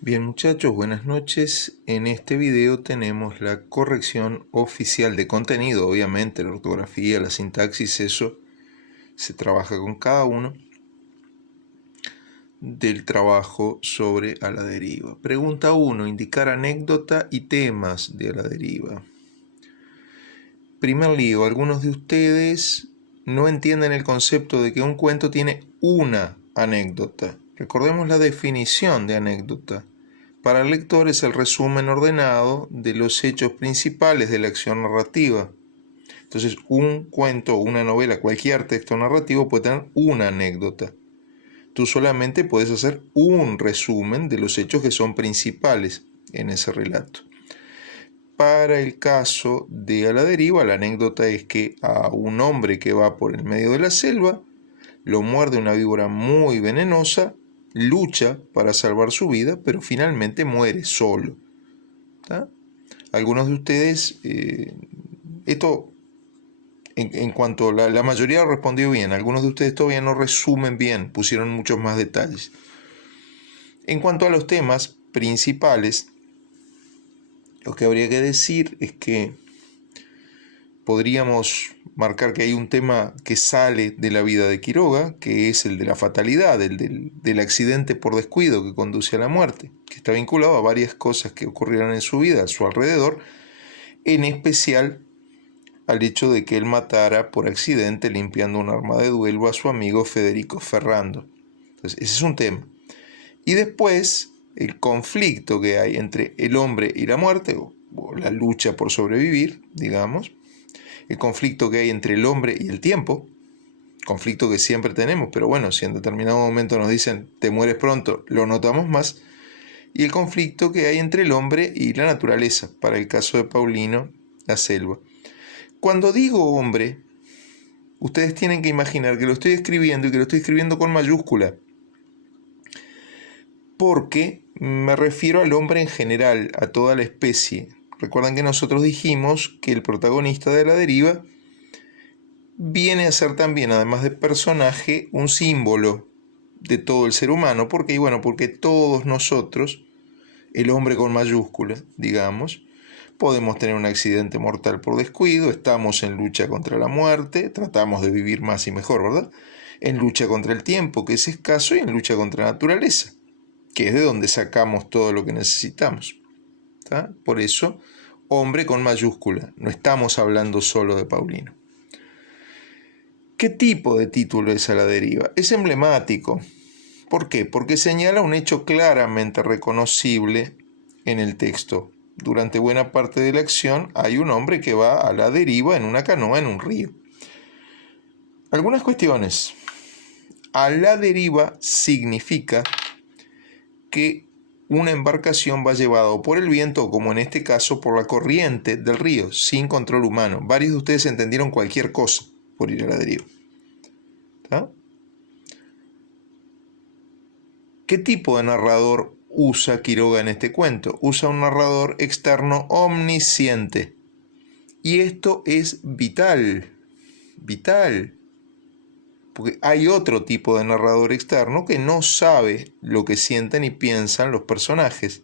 Bien muchachos, buenas noches. En este video tenemos la corrección oficial de contenido. Obviamente la ortografía, la sintaxis, eso se trabaja con cada uno del trabajo sobre a la deriva. Pregunta 1. Indicar anécdota y temas de a la deriva. Primer lío, algunos de ustedes no entienden el concepto de que un cuento tiene una anécdota. Recordemos la definición de anécdota. Para el lector es el resumen ordenado de los hechos principales de la acción narrativa. Entonces, un cuento, una novela, cualquier texto narrativo puede tener una anécdota. Tú solamente puedes hacer un resumen de los hechos que son principales en ese relato. Para el caso de A la deriva, la anécdota es que a un hombre que va por el medio de la selva lo muerde una víbora muy venenosa, lucha para salvar su vida, pero finalmente muere solo. ¿Tá? Algunos de ustedes, esto en cuanto la mayoría respondió bien, algunos de ustedes todavía no resumen bien, pusieron muchos más detalles. En cuanto a los temas principales, lo que habría que decir es que podríamos marcar que hay un tema que sale de la vida de Quiroga, que es el de la fatalidad, el del accidente por descuido que conduce a la muerte, que está vinculado a varias cosas que ocurrieron en su vida, a su alrededor, en especial al hecho de que él matara por accidente limpiando un arma de duelo a su amigo Federico Ferrando. Entonces, ese es un tema. Y después, el conflicto que hay entre el hombre y la muerte, o la lucha por sobrevivir, digamos, el conflicto que hay entre el hombre y el tiempo, conflicto que siempre tenemos, pero bueno, si en determinado momento nos dicen te mueres pronto, lo notamos más, y el conflicto que hay entre el hombre y la naturaleza, para el caso de Paulino, la selva. Cuando digo hombre, ustedes tienen que imaginar que lo estoy escribiendo y que lo estoy escribiendo con mayúscula, porque me refiero al hombre en general, a toda la especie. Recuerdan que nosotros dijimos que el protagonista de La deriva viene a ser también, además de personaje, un símbolo de todo el ser humano. ¿Por qué? Bueno, porque todos nosotros, el hombre con mayúsculas, digamos, podemos tener un accidente mortal por descuido, estamos en lucha contra la muerte, tratamos de vivir más y mejor, ¿verdad? En lucha contra el tiempo, que es escaso, y en lucha contra la naturaleza, que es de donde sacamos todo lo que necesitamos. ¿Tá? Por eso, hombre con mayúscula, no estamos hablando solo de Paulino. ¿Qué tipo de título es A la deriva? Es emblemático. ¿Por qué? Porque señala un hecho claramente reconocible en el texto. Durante buena parte de la acción hay un hombre que va a la deriva en una canoa en un río. Algunas cuestiones. A la deriva significa que una embarcación va llevada o por el viento o, como en este caso, por la corriente del río, sin control humano. Varios de ustedes entendieron cualquier cosa por ir a la deriva. ¿Tá? ¿Qué tipo de narrador usa Quiroga en este cuento? Usa un narrador externo omnisciente. Y esto es vital, vital. Porque hay otro tipo de narrador externo que no sabe lo que sienten y piensan los personajes.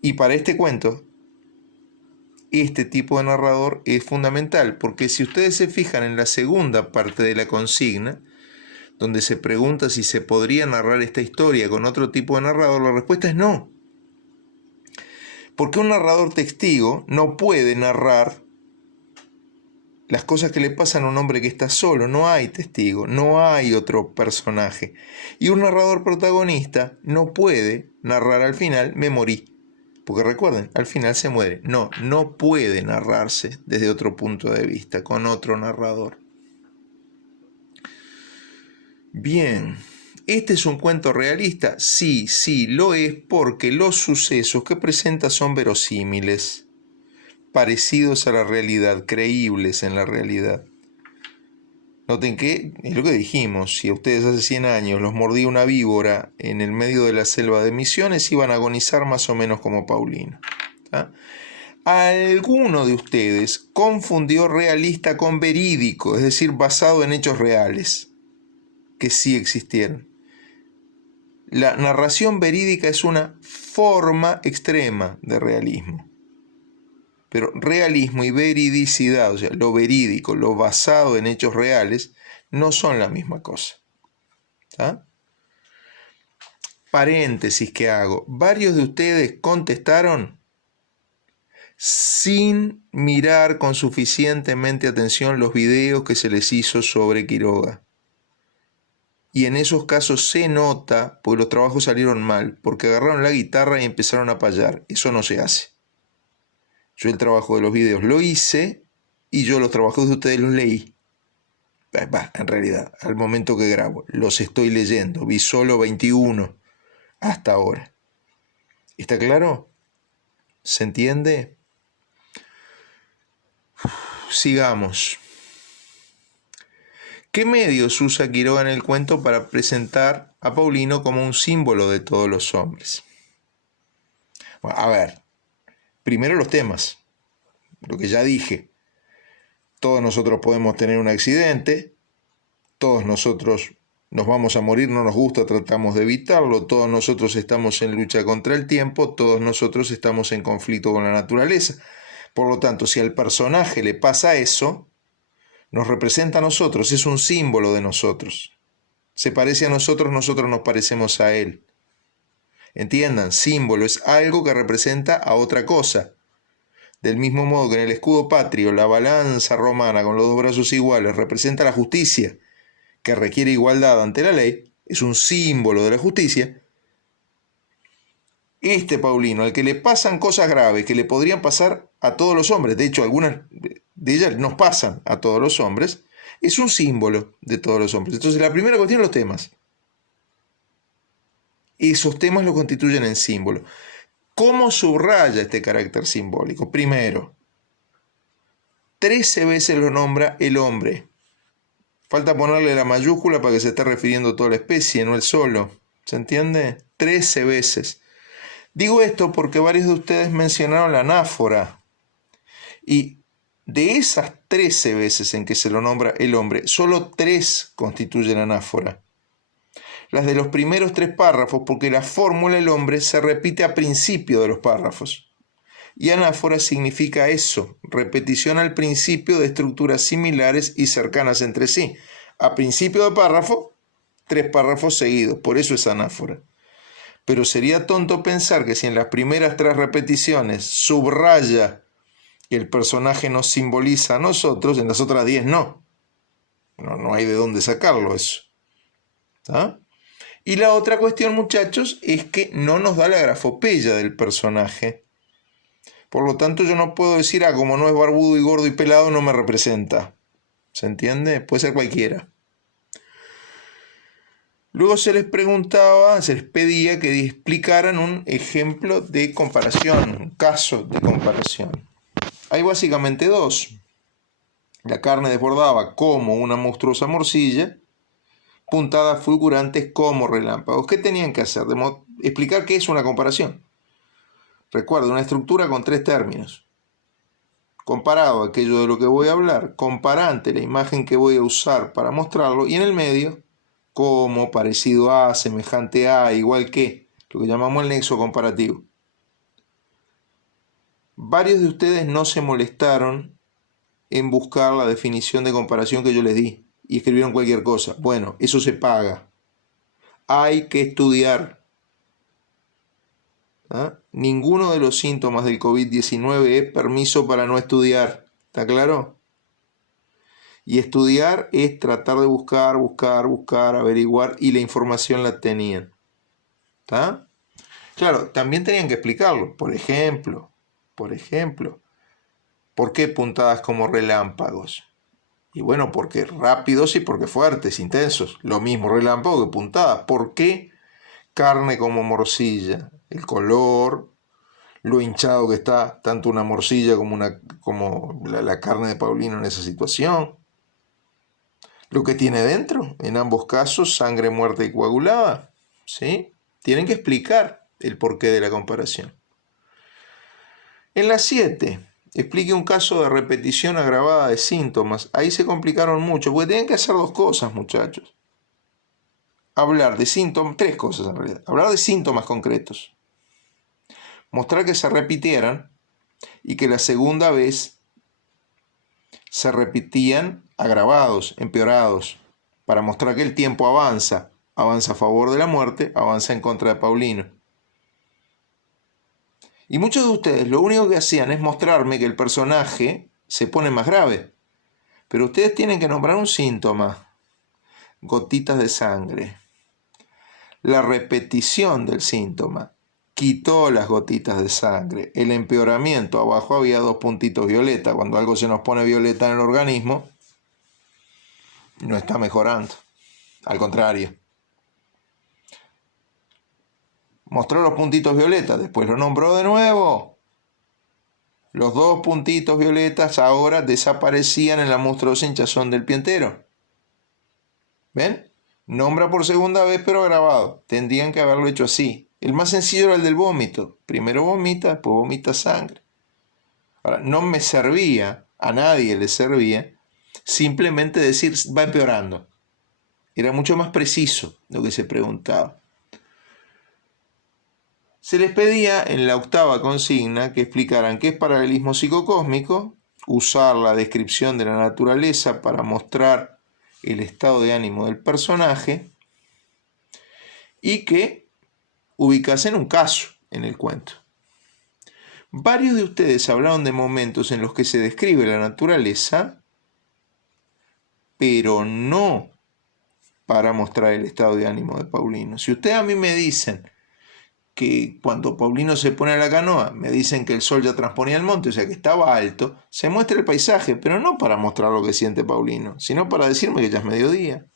Y para este cuento, este tipo de narrador es fundamental, porque si ustedes se fijan en la segunda parte de la consigna, donde se pregunta si se podría narrar esta historia con otro tipo de narrador, la respuesta es no. Porque un narrador testigo no puede narrar las cosas que le pasan a un hombre que está solo. No hay testigo, no hay otro personaje. Y un narrador protagonista no puede narrar al final me morí. Porque recuerden, al final se muere. No, no puede narrarse desde otro punto de vista, con otro narrador. Bien, ¿este es un cuento realista? Sí, sí, lo es, porque los sucesos que presenta son verosímiles, parecidos a la realidad, creíbles en la realidad. Noten que es lo que dijimos, si a ustedes hace 100 años los mordía una víbora en el medio de la selva de Misiones, iban a agonizar más o menos como Paulino. ¿Ah? Alguno de ustedes confundió realista con verídico, es decir, basado en hechos reales, que sí existieron. La narración verídica es una forma extrema de realismo. Pero realismo y veridicidad, o sea, lo verídico, lo basado en hechos reales, no son la misma cosa. ¿Tá? Paréntesis que hago. Varios de ustedes contestaron sin mirar con suficientemente atención los videos que se les hizo sobre Quiroga. Y en esos casos se nota, porque los trabajos salieron mal, porque agarraron la guitarra y empezaron a payar. Eso no se hace. Yo el trabajo de los videos lo hice y yo los trabajos de ustedes los leí. En realidad, al momento que grabo, los estoy leyendo. Vi solo 21 hasta ahora. ¿Está claro? ¿Se entiende? Sigamos. ¿Qué medios usa Quiroga en el cuento para presentar a Paulino como un símbolo de todos los hombres? Bueno, a ver, primero los temas, lo que ya dije. Todos nosotros podemos tener un accidente, todos nosotros nos vamos a morir, no nos gusta, tratamos de evitarlo, todos nosotros estamos en lucha contra el tiempo, todos nosotros estamos en conflicto con la naturaleza. Por lo tanto, si al personaje le pasa eso, nos representa a nosotros, es un símbolo de nosotros. Se parece a nosotros, nosotros nos parecemos a él. Entiendan, símbolo es algo que representa a otra cosa. Del mismo modo que en el escudo patrio, la balanza romana con los dos brazos iguales representa la justicia, que requiere igualdad ante la ley, es un símbolo de la justicia. Este Paulino, al que le pasan cosas graves que le podrían pasar a todos los hombres, de hecho algunas de ellas nos pasan a todos los hombres, es un símbolo de todos los hombres. Entonces la primera cuestión, los temas. Esos temas lo constituyen en símbolo. ¿Cómo subraya este carácter simbólico? Primero, 13 veces lo nombra el hombre. Falta ponerle la mayúscula para que se esté refiriendo a toda la especie, no el solo. ¿Se entiende? 13 veces. Digo esto porque varios de ustedes mencionaron la anáfora. Y de esas 13 veces en que se lo nombra el hombre, solo 3 constituyen anáfora. Las de los primeros 3 párrafos, porque la fórmula el hombre se repite a principio de los párrafos. Y anáfora significa eso, repetición al principio de estructuras similares y cercanas entre sí. A principio de párrafo, 3 párrafos seguidos, por eso es anáfora. Pero sería tonto pensar que si en las primeras 3 repeticiones subraya que el personaje nos simboliza a nosotros, en las otras 10 no. No hay de dónde sacarlo eso. ¿Ah? Y la otra cuestión, muchachos, es que no nos da la grafopeya del personaje. Por lo tanto, yo no puedo decir, como no es barbudo y gordo y pelado, no me representa. ¿Se entiende? Puede ser cualquiera. Luego se les preguntaba, se les pedía que explicaran un ejemplo de comparación, un caso de comparación. Hay básicamente 2. La carne desbordaba como una monstruosa morcilla, puntadas fulgurantes como relámpagos. ¿Qué tenían que hacer? Explicar qué es una comparación. Recuerda, una estructura con 3 términos. Comparado a aquello de lo que voy a hablar, comparante la imagen que voy a usar para mostrarlo, y en el medio, como, parecido a, semejante a, igual que, lo que llamamos el nexo comparativo. Varios de ustedes no se molestaron en buscar la definición de comparación que yo les di y escribieron cualquier cosa. Bueno, eso se paga. Hay que estudiar. ¿Ah? Ninguno de los síntomas del COVID-19 es permiso para no estudiar. ¿Está claro? Y estudiar es tratar de buscar, averiguar, y la información la tenían. ¿Está? Claro, también tenían que explicarlo. Por ejemplo, ¿por qué puntadas como relámpagos? Y bueno, porque rápidos y porque fuertes, intensos. Lo mismo relámpago que puntadas. ¿Por qué carne como morcilla? El color, lo hinchado que está tanto una morcilla como la carne de Paulino en esa situación. Lo que tiene dentro, en ambos casos, sangre muerta y coagulada. ¿Sí? Tienen que explicar el porqué de la comparación. En la 7, explique un caso de repetición agravada de síntomas. Ahí se complicaron mucho, porque tenían que hacer 2 cosas, muchachos. hablar de síntomas, tres cosas en realidad. Hablar de síntomas concretos, mostrar que se repitieran y que la segunda vez se repetían agravados, empeorados, para mostrar que el tiempo avanza a favor de la muerte, avanza en contra de Paulino. Y muchos de ustedes lo único que hacían es mostrarme que el personaje se pone más grave. Pero ustedes tienen que nombrar un síntoma. Gotitas de sangre. La repetición del síntoma quitó las gotitas de sangre. El empeoramiento, abajo había 2 puntitos violeta. Cuando algo se nos pone violeta en el organismo, no está mejorando. Al contrario. Mostró los puntitos violetas, después lo nombró de nuevo. Los 2 puntitos violetas ahora desaparecían en la monstruosa hinchazón del pie entero. ¿Ven? Nombra por segunda vez, pero agravado. Tendrían que haberlo hecho así. El más sencillo era el del vómito. Primero vomita, después vomita sangre. Ahora, no me servía, a nadie le servía, simplemente decir va empeorando. Era mucho más preciso lo que se preguntaba. Se les pedía en la 8ª consigna que explicaran qué es paralelismo psicocósmico, usar la descripción de la naturaleza para mostrar el estado de ánimo del personaje y que ubicasen un caso en el cuento. Varios de ustedes hablaron de momentos en los que se describe la naturaleza, pero no para mostrar el estado de ánimo de Paulino. Si ustedes a mí me dicen que cuando Paulino se pone a la canoa, me dicen que el sol ya transponía el monte, o sea que estaba alto, se muestra el paisaje, pero no para mostrar lo que siente Paulino, sino para decirme que ya es mediodía.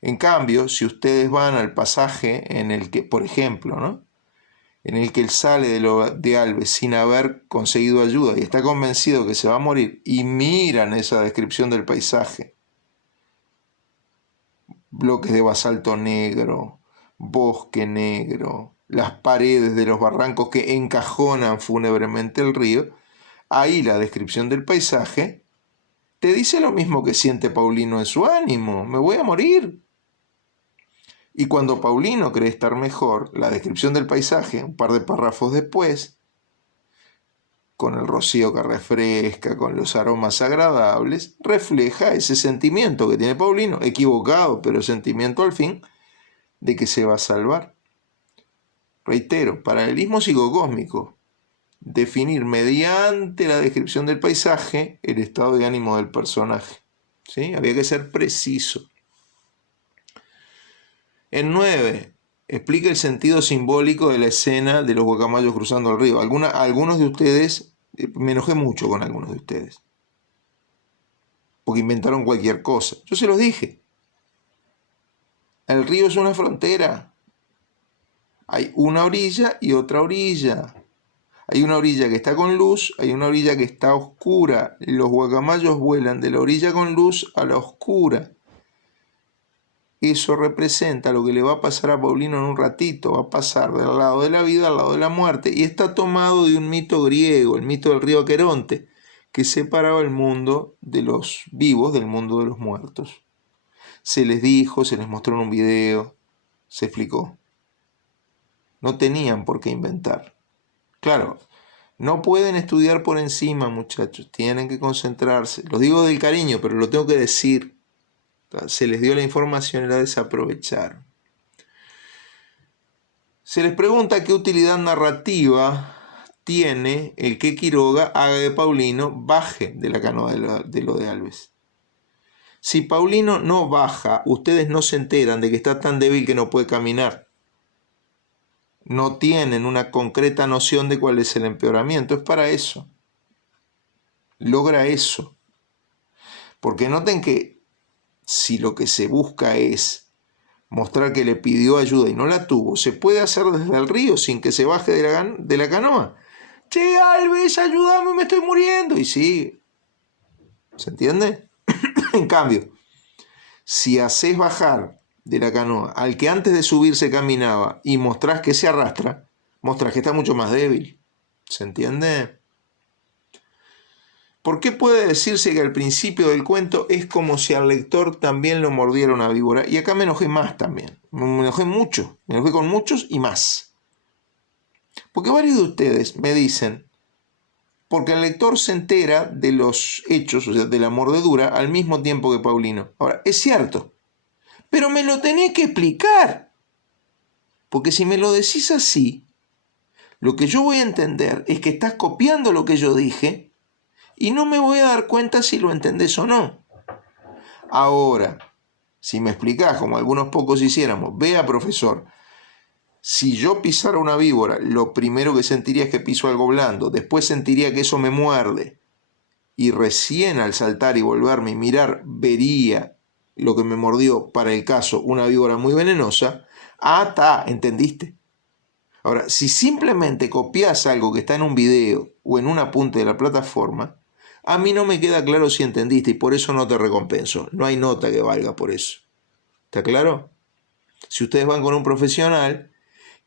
En cambio, si ustedes van al pasaje en el que, por ejemplo, ¿no?, en el que él sale de Alves sin haber conseguido ayuda y está convencido que se va a morir, y miran esa descripción del paisaje, bloques de basalto negro, bosque negro, las paredes de los barrancos que encajonan fúnebremente el río, ahí la descripción del paisaje te dice lo mismo que siente Paulino en su ánimo: me voy a morir. Y cuando Paulino cree estar mejor, la descripción del paisaje, un par de párrafos después, con el rocío que refresca, con los aromas agradables, refleja ese sentimiento que tiene Paulino, equivocado, pero sentimiento al fin, de que se va a salvar. Reitero, paralelismo psicocósmico. Definir mediante la descripción del paisaje el estado de ánimo del personaje. ¿Sí? Había que ser preciso. En 9, explica el sentido simbólico de la escena de los guacamayos cruzando el río. Algunos de ustedes, me enojé mucho con algunos de ustedes, porque inventaron cualquier cosa. Yo se los dije. El río es una frontera. Hay una orilla y otra orilla. Hay una orilla que está con luz, hay una orilla que está oscura. Los guacamayos vuelan de la orilla con luz a la oscura. Eso representa lo que le va a pasar a Paulino en un ratito. Va a pasar del lado de la vida al lado de la muerte. Y está tomado de un mito griego, el mito del río Aqueronte, que separaba el mundo de los vivos del mundo de los muertos. Se les dijo, se les mostró en un video, se explicó. No tenían por qué inventar. Claro, no pueden estudiar por encima, muchachos. Tienen que concentrarse. Los digo del cariño, pero lo tengo que decir. Se les dio la información y la desaprovecharon. Se les pregunta qué utilidad narrativa tiene el que Quiroga haga que Paulino baje de la canoa de lo de Alves. Si Paulino no baja, ustedes no se enteran de que está tan débil que no puede caminar. No tienen una concreta noción de cuál es el empeoramiento. Es para eso. Logra eso. Porque noten que si lo que se busca es mostrar que le pidió ayuda y no la tuvo, se puede hacer desde el río sin que se baje de la canoa. Che, Alves, ayúdame, me estoy muriendo. Y sigue. ¿Se entiende? En cambio, si haces bajar de la canoa al que antes de subirse caminaba y mostrás que se arrastra, mostrás que está mucho más débil. ¿Se entiende? ¿Por qué puede decirse que al principio del cuento es como si al lector también lo mordiera una víbora? Y acá me enojé más también. Me enojé mucho. Me enojé con muchos y más. Porque varios de ustedes me dicen, porque el lector se entera de los hechos, o sea, de la mordedura, al mismo tiempo que Paulino. Ahora, es cierto, pero me lo tenés que explicar. Porque si me lo decís así, lo que yo voy a entender es que estás copiando lo que yo dije y no me voy a dar cuenta si lo entendés o no. Ahora, si me explicás, como algunos pocos hiciéramos, vea, profesor, si yo pisara una víbora, lo primero que sentiría es que piso algo blando, después sentiría que eso me muerde, y recién al saltar y volverme y mirar vería lo que me mordió, para el caso, una víbora muy venenosa. Ah, está, ¿entendiste? Ahora, si simplemente copias algo que está en un video o en un apunte de la plataforma, a mí no me queda claro si entendiste y por eso no te recompenso. No hay nota que valga por eso. ¿Está claro? Si ustedes van con un profesional,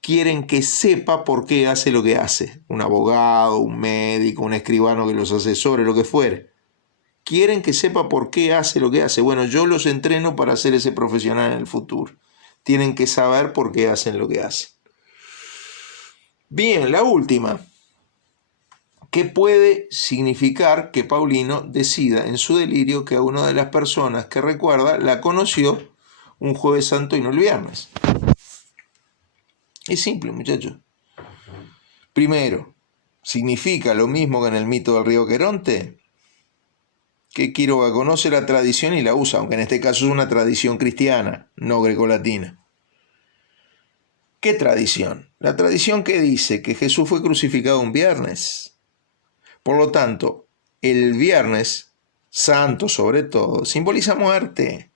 quieren que sepa por qué hace lo que hace. Un abogado, un médico, un escribano que los asesore, lo que fuere. Quieren que sepa por qué hace lo que hace. Bueno, yo los entreno para ser ese profesional en el futuro. Tienen que saber por qué hacen lo que hacen. Bien, la última. ¿Qué puede significar que Paulino decida en su delirio que a una de las personas que recuerda la conoció un jueves santo y no el viernes? Es simple, muchachos. Primero, ¿significa lo mismo que en el mito del río Queronte? Que Quiroga conoce la tradición y la usa, aunque en este caso es una tradición cristiana, no grecolatina. ¿Qué tradición? La tradición que dice que Jesús fue crucificado un viernes. Por lo tanto, el viernes santo sobre todo simboliza muerte.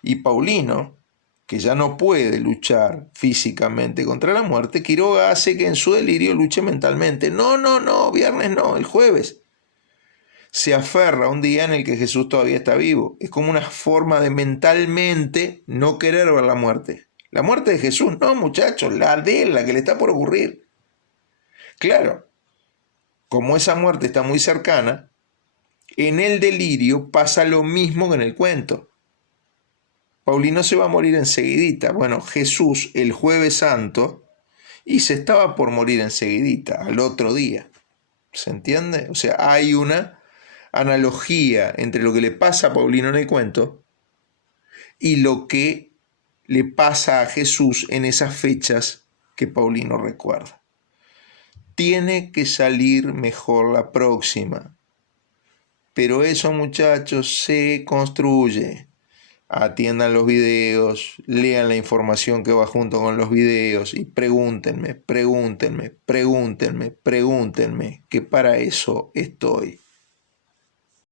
Y Paulino, que ya no puede luchar físicamente contra la muerte, Quiroga hace que en su delirio luche mentalmente. No, viernes no, el jueves. Se aferra a un día en el que Jesús todavía está vivo. Es como una forma de mentalmente no querer ver la muerte. La muerte de Jesús, no, muchachos, la de él, la que le está por ocurrir. Claro, como esa muerte está muy cercana, en el delirio pasa lo mismo que en el cuento. Paulino se va a morir enseguidita. Bueno, Jesús el jueves santo y se estaba por morir enseguidita, al otro día. ¿Se entiende? O sea, hay una analogía entre lo que le pasa a Paulino en el cuento y lo que le pasa a Jesús en esas fechas que Paulino recuerda. Tiene que salir mejor la próxima. Pero eso, muchachos, se construye. Atiendan los videos, lean la información que va junto con los videos y pregúntenme, que para eso estoy.